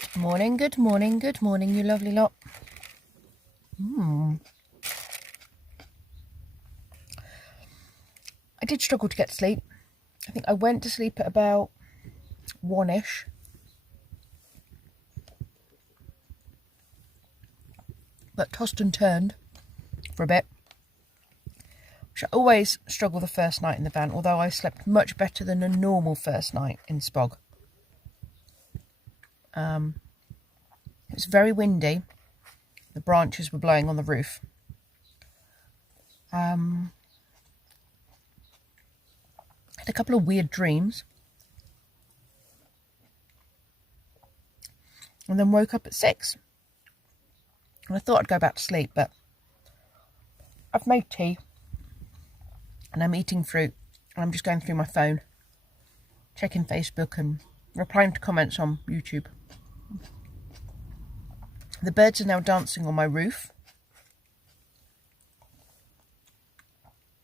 Good morning, good morning, good morning, you lovely lot. I did struggle to get to sleep. I think I went to sleep at about 1ish. But tossed and turned for a bit. Which I always struggle the first night in the van, although I slept much better than a normal first night in Spog. It was very windy. The branches were blowing on the roof. Had a couple of weird dreams. And then woke up at 6. And I thought I'd go back to sleep, but I've made tea. And I'm eating fruit. And I'm just going through my phone. Checking Facebook and replying to comments on YouTube. The birds are now dancing on my roof.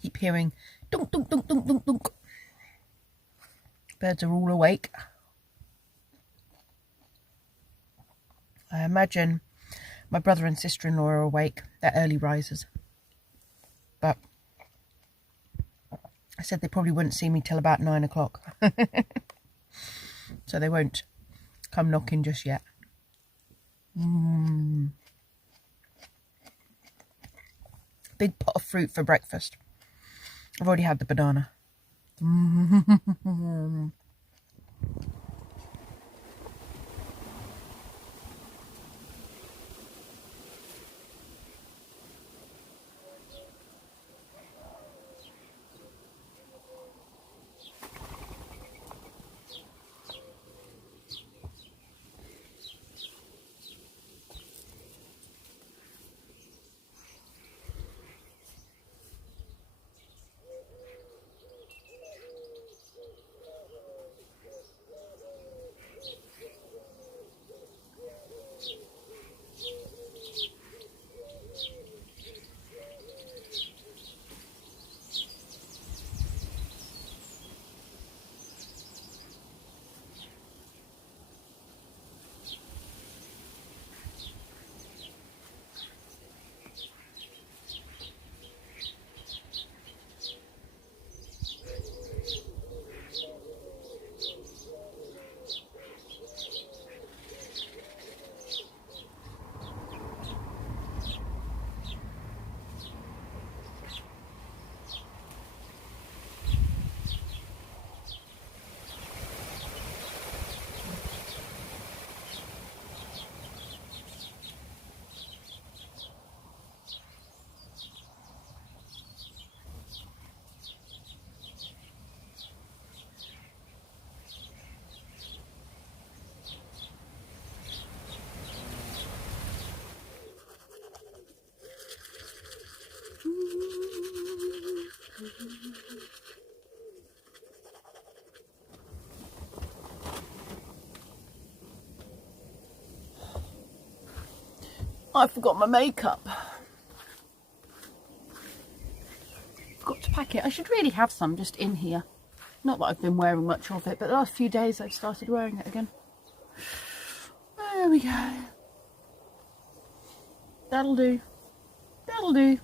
Keep hearing dunk, dunk, dunk, dunk, dunk, dunk. Birds are all awake. I imagine my brother and sister-in-law are awake. They're early risers. But I said they probably wouldn't see me till about 9 o'clock. So they won't come knocking just yet. Big pot of fruit for breakfast. I've already had the banana. I forgot my makeup. Forgot to pack it. I should really have some just in here. Not that I've been wearing much of it, but the last few days I've started wearing it again. There we go. That'll do. That'll do.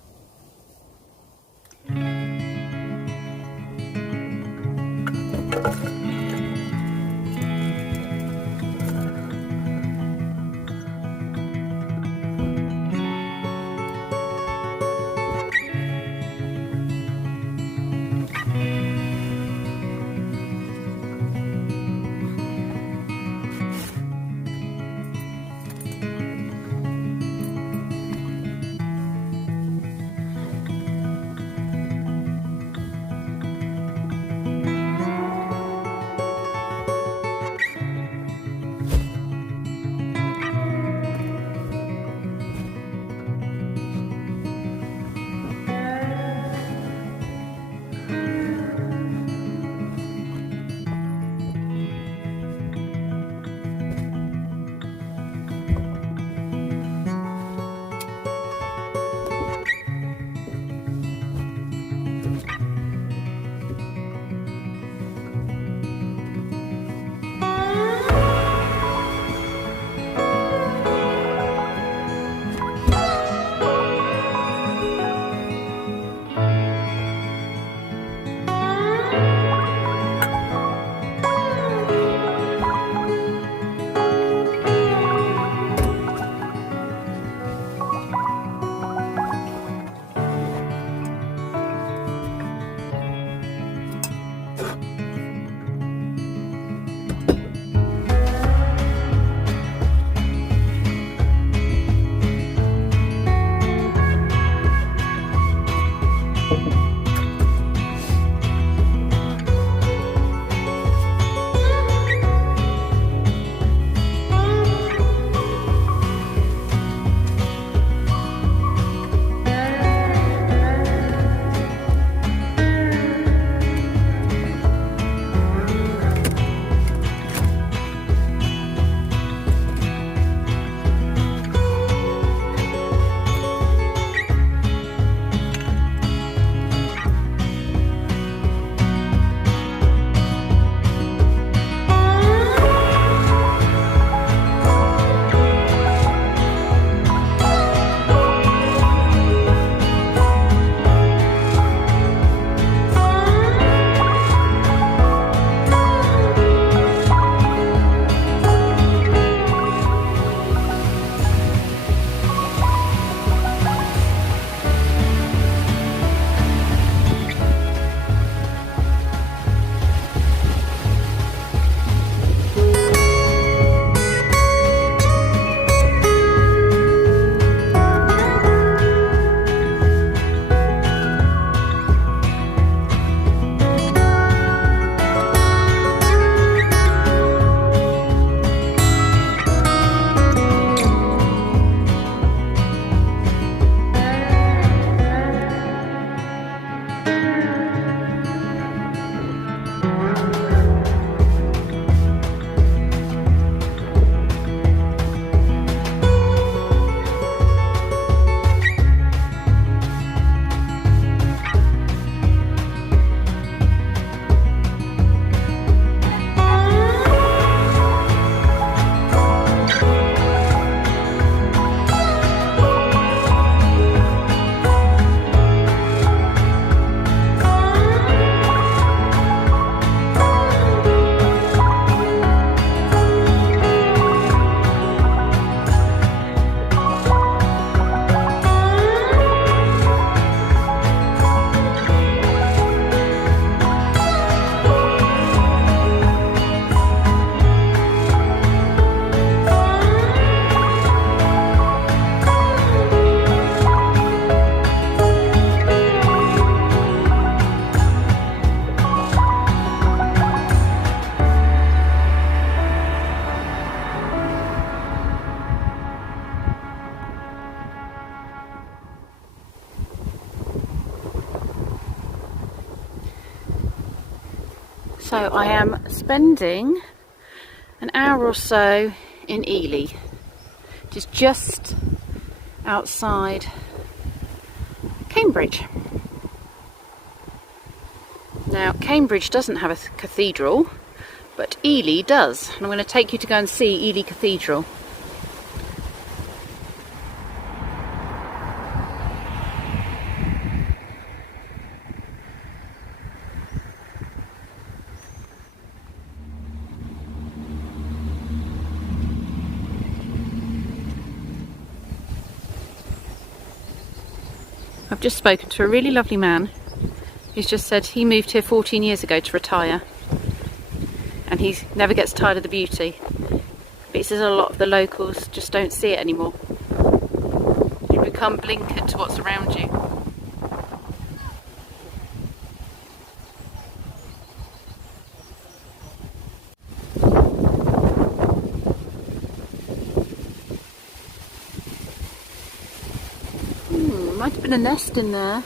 So I am spending an hour or so in Ely, which is just outside Cambridge. Now, Cambridge doesn't have a cathedral, but Ely does. And I'm going to take you to go and see Ely Cathedral. I've just spoken to a really lovely man who's just said he moved here 14 years ago to retire, and he never gets tired of the beauty. But he says a lot of the locals just don't see it anymore. You become blinkered to what's around you. Might have been a nest in there.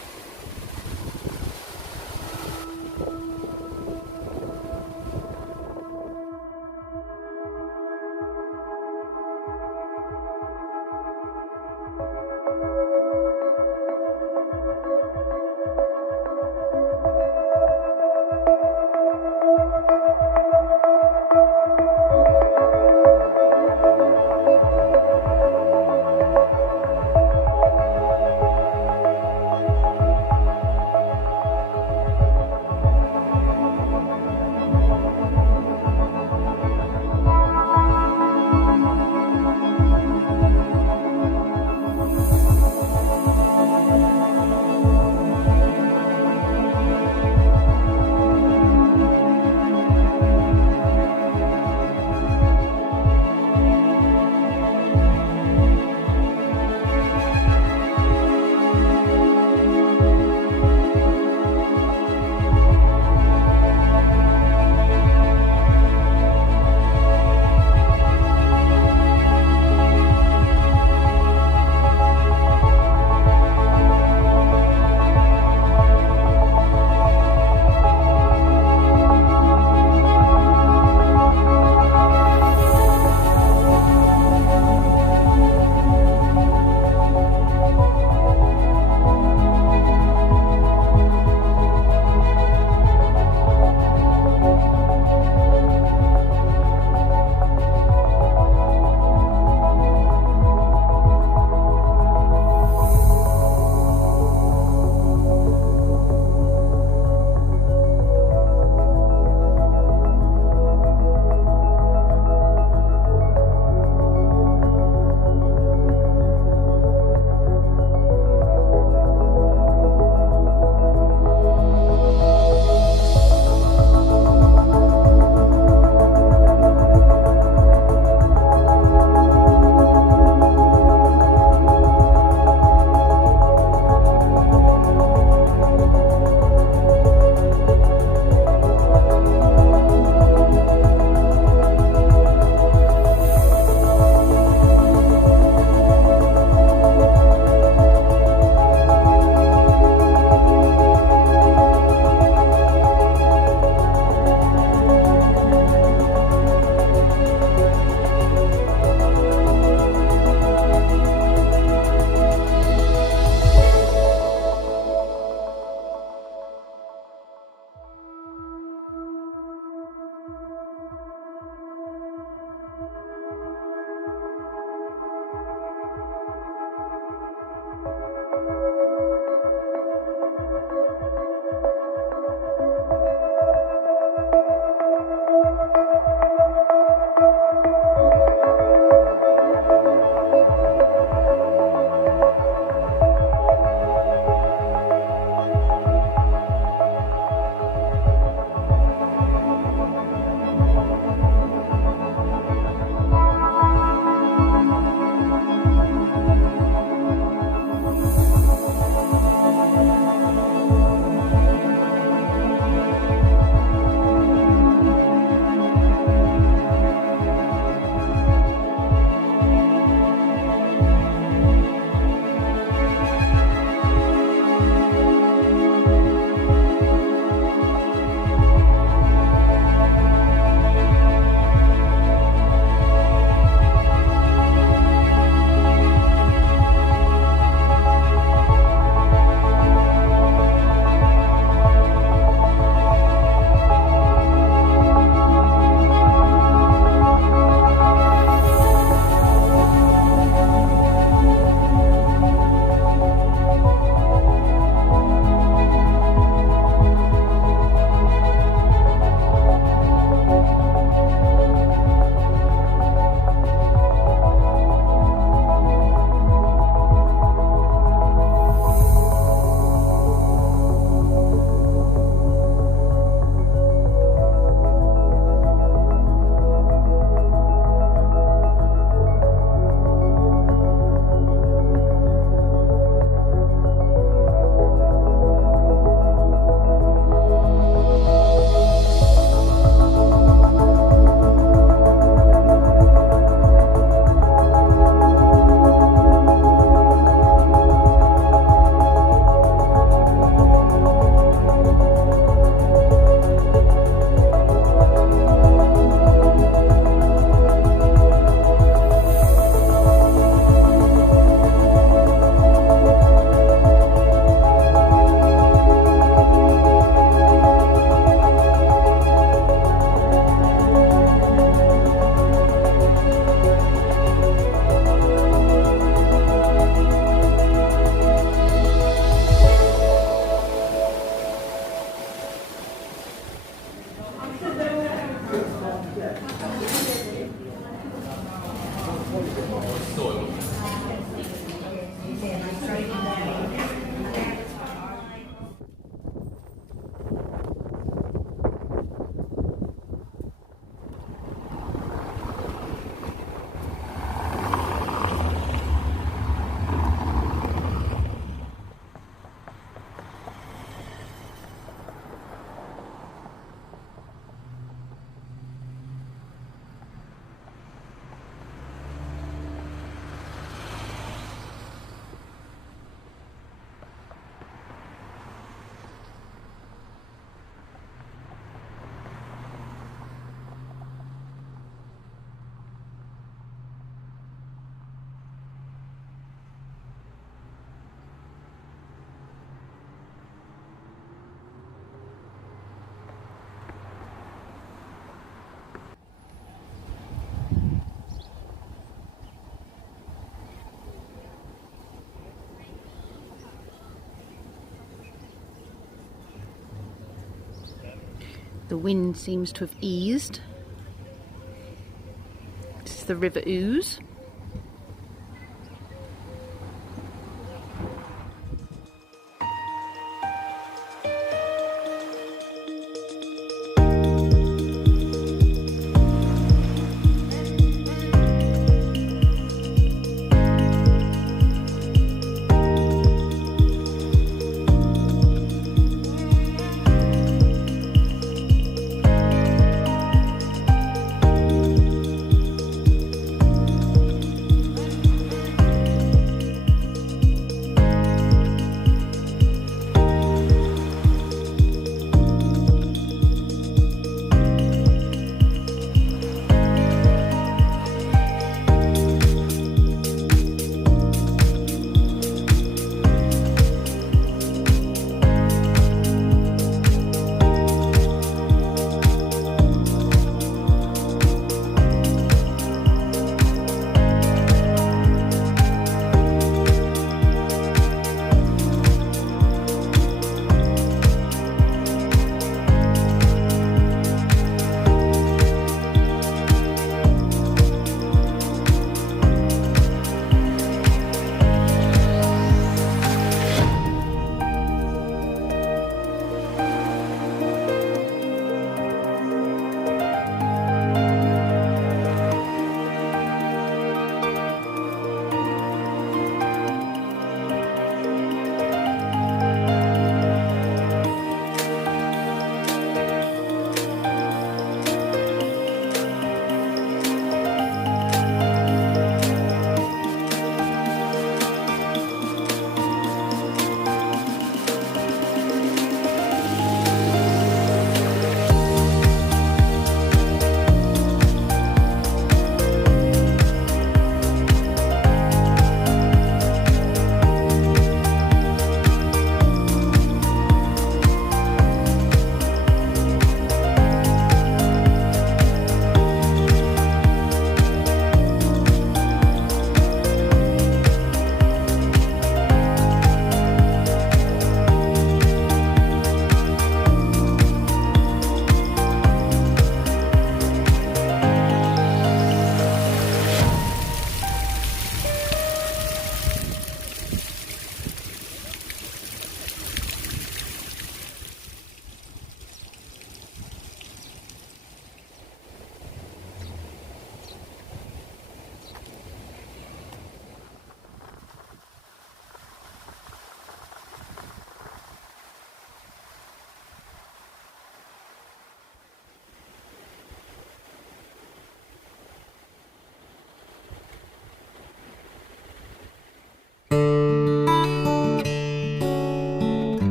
The wind seems to have eased. This is the River Ouse.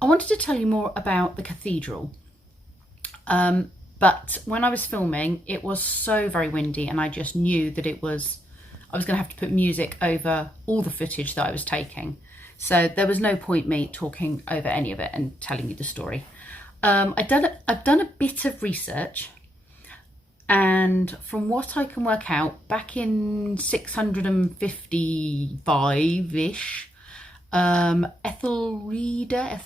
I wanted to tell you more about the cathedral, but when I was filming it was so very windy and I just knew that I was going to have to put music over all the footage that I was taking, so there was no point me talking over any of it and telling you the story. I've done a bit of research, and from what I can work out, back in 655-ish, Ethelreda,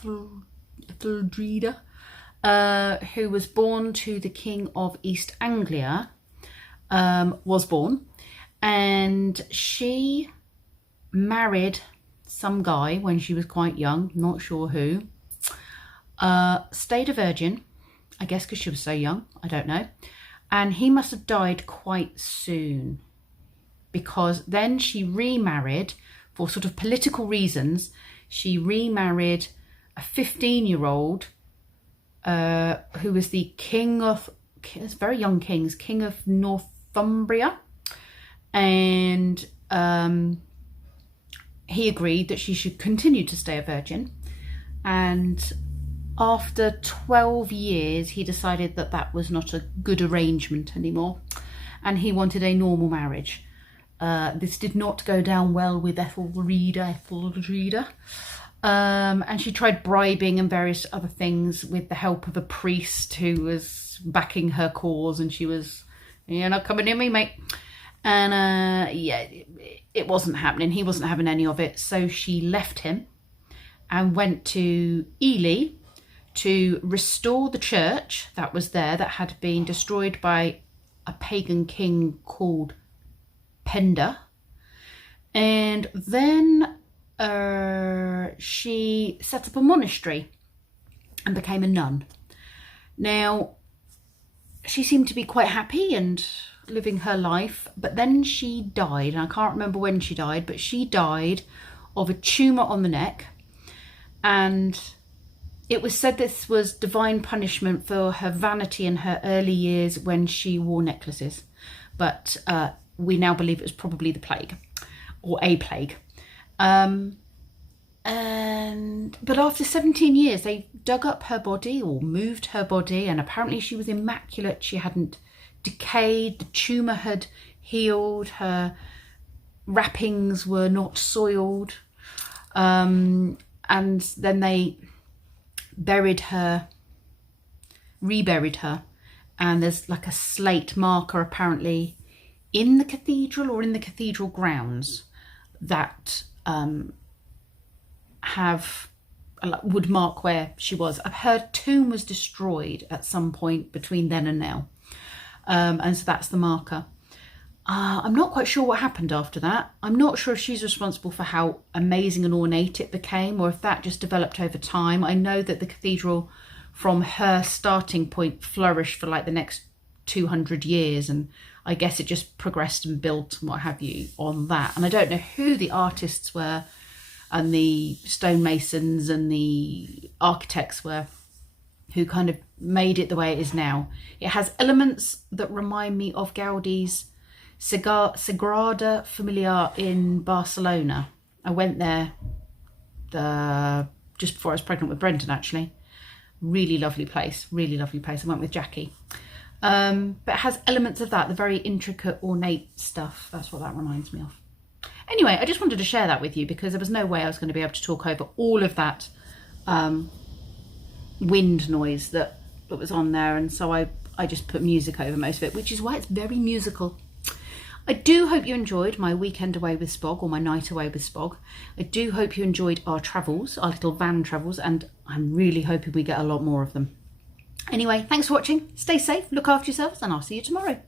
who was born to the King of East Anglia, was born, and she married some guy when she was quite young, not sure who, stayed a virgin, I guess because she was so young, I don't know, and he must have died quite soon, because then she remarried for sort of political reasons. She remarried a 15-year-old who was the king of, very young kings, king of Northumbria, and he agreed that she should continue to stay a virgin. And after 12 years, he decided that that was not a good arrangement anymore, and he wanted a normal marriage. This did not go down well with Ethelreda. And she tried bribing and various other things with the help of a priest who was backing her cause, and she was, you're not coming near me, mate. And yeah, it wasn't happening. He wasn't having any of it. So she left him and went to Ely to restore the church that was there, that had been destroyed by a pagan king called Penda. And then she set up a monastery and became a nun. Now, she seemed to be quite happy and living her life, but then she died, and I can't remember when she died, but she died of a tumour on the neck, and it was said this was divine punishment for her vanity in her early years when she wore necklaces. But we now believe it was probably the plague, or a plague. But after 17 years, they dug up her body, or moved her body, and apparently she was immaculate. She hadn't decayed, the tumour had healed, her wrappings were not soiled. And then they reburied her, and there's like a slate marker apparently in the cathedral or in the cathedral grounds that would mark where she was. Her tomb was destroyed at some point between then and now, and so that's the marker. I'm not quite sure what happened after that. I'm not sure if she's responsible for how amazing and ornate it became, or if that just developed over time. I know that the cathedral, from her starting point, flourished for like the next 200 years, and I guess it just progressed and built and what have you on that. And I don't know who the artists were and the stonemasons and the architects were who kind of made it the way it is now. It has elements that remind me of Gaudi's Sagrada Familia in Barcelona. I went there just before I was pregnant with Brendan, actually. Really lovely place, really lovely place. I went with Jackie. But it has elements of that, the very intricate, ornate stuff. That's what that reminds me of. Anyway, I just wanted to share that with you because there was no way I was going to be able to talk over all of that wind noise that was on there. And so I just put music over most of it, which is why it's very musical. I do hope you enjoyed my weekend away with Spog, or my night away with Spog. I do hope you enjoyed our travels, our little van travels, and I'm really hoping we get a lot more of them. Anyway, thanks for watching. Stay safe, look after yourselves, and I'll see you tomorrow.